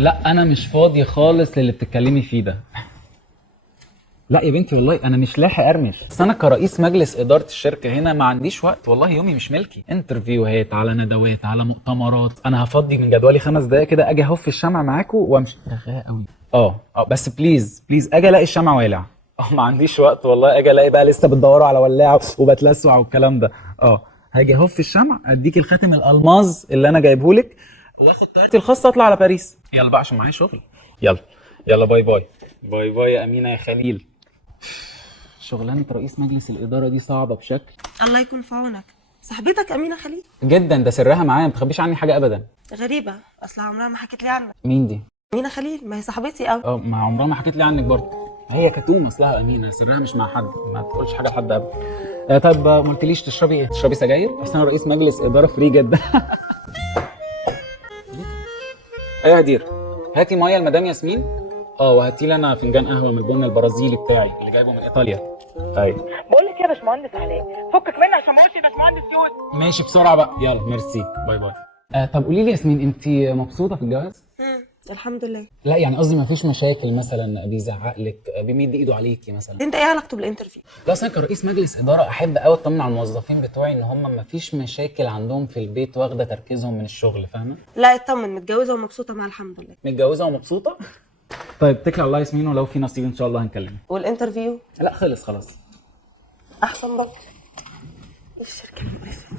لا انا مش فاضي خالص للي بتتكلمي فيه ده. لا يا بنتي والله انا مش لاحق ارمش، بس انا كرئيس مجلس اداره الشركه هنا ما عنديش وقت، والله يومي مش ملكي، انترفيوهات على ندوات على مؤتمرات، انا هفضي من جدولي 5 دقايق كده اجي اهف الشمع معاكم وامشي. رغايه قوي. بس بليز بليز اجي الاقي الشمع والع. ما عنديش وقت والله، اجي الاقي بقى لسه بتدوروا على ولاعه وبتلسع والكلام ده. هاجي اهف الشمع اديك الخاتم الالماظ اللي انا جايبهولك واخد طيارتي الخاصه اطلع على باريس. يلا بقى عشان معايا شغل. يلا يلا باي باي. باي باي يا امينه يا خليل. شغلانه رئيس مجلس الاداره دي صعبه بشكل. الله يكون في عونك. صاحبتك امينه خليل؟ جدا، ده سرها معايا، ما تخبيش عني حاجه ابدا. غريبه، اصل عمرها ما حكت لي عنك. مين دي؟ امينه خليل، ما هي صاحبتي قوي. ما عمرها ما حكيت لي عنك برضه. هي كتوم اصلها امينه، سرها مش مع حد، ما تقولش حاجه لحد ابدا. طيب ما قلتليش تشربي ايه؟ تشربي سجاير؟ اصل انا رئيس مجلس اداره فري جدا. ايوه يا دير، هاتي ميه المدام ياسمين. وهاتي لي انا فنجان قهوه من البن البرازيلي بتاعي اللي جايبه من ايطاليا. ايوه بقول لك يا باشمهندس علاء، فكك مني عشان ما اقولش يا باشمهندس يوسف. ماشي بسرعه بقى، يلا ميرسي باي باي. طب قولي لي ياسمين، انت مبسوطه في الجواز؟ الحمد لله. لا يعني قصدي ما فيش مشاكل مثلا، بيزعق لك، بيمد ايده عليكي مثلا؟ انت ايه علاقته بالانترفيو؟ لا اصل انا كرئيس مجلس اداره احب قوي اطمن على الموظفين بتوعي ان هم ما فيش مشاكل عندهم في البيت واخده تركيزهم من الشغل، فاهمه؟ لا اطمن، متجوزه ومبسوطه مع الحمد لله. متجوزه ومبسوطه؟ طيب اتكلي على الله ياسمين، ولو في نصيب ان شاء الله هنكلمك. والانترفيو؟ لا خلص خلاص. احسن برضه. الشركه المقرفه.